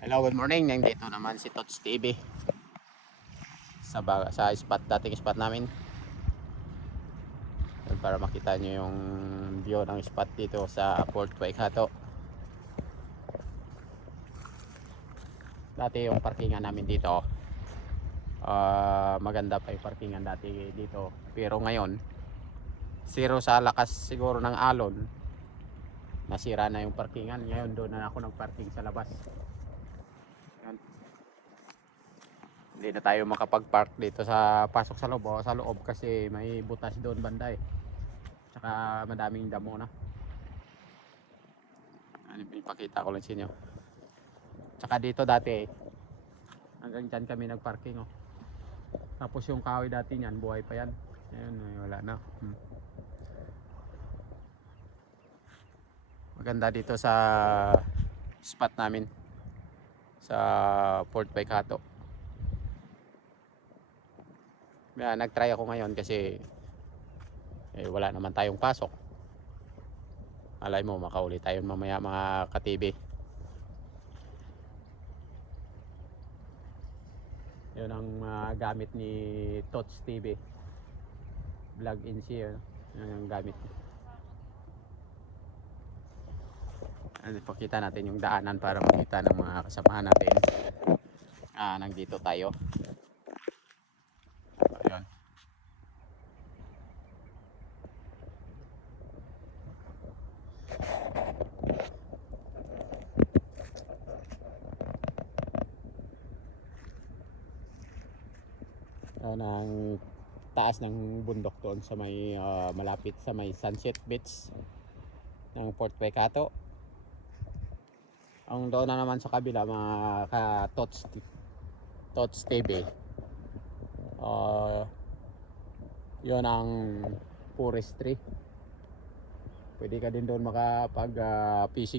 Hello, good morning. Nandito naman si Tots TV sa spot, dating spot namin. Para makita nyo yung view ng spot dito sa Fort Waikato. Dati yung parkingan namin dito, maganda pa yung parkingan dati dito. Pero ngayon, zero sa lakas siguro ng alon, nasira na yung parkingan. Ngayon doon na ako nagparking sa labas. Hindi na tayo makapag-park dito sa pasok sa loob, sa loob kasi may butas doon banda eh. Tsaka madaming damo na. Ano, ipakita ko lang sa inyo. Tsaka dito dati hanggang dyan kami nagparking oh. Tapos yung kahoy dati niyan, buhay pa yan. Ngayon wala na. Maganda dito sa spot namin sa Fort Waikato. Nag-try ako ngayon kasi wala naman tayong pasok. Malay mo makauli tayo mamaya mga ka-TV. Yun ang gamit ni Tots TV. Vlog in here. Yun ang gamit. Pakita natin yung daanan para makita ng mga kasamahan natin. Nandito tayo. Ayun. Ang taas ng bundok doon sa may malapit sa may Sunset Beach ng Fort Waikato. Ang doon na naman sa kabila mga Tots TV, yun ang forestry. Pwede ka din doon makapag fishing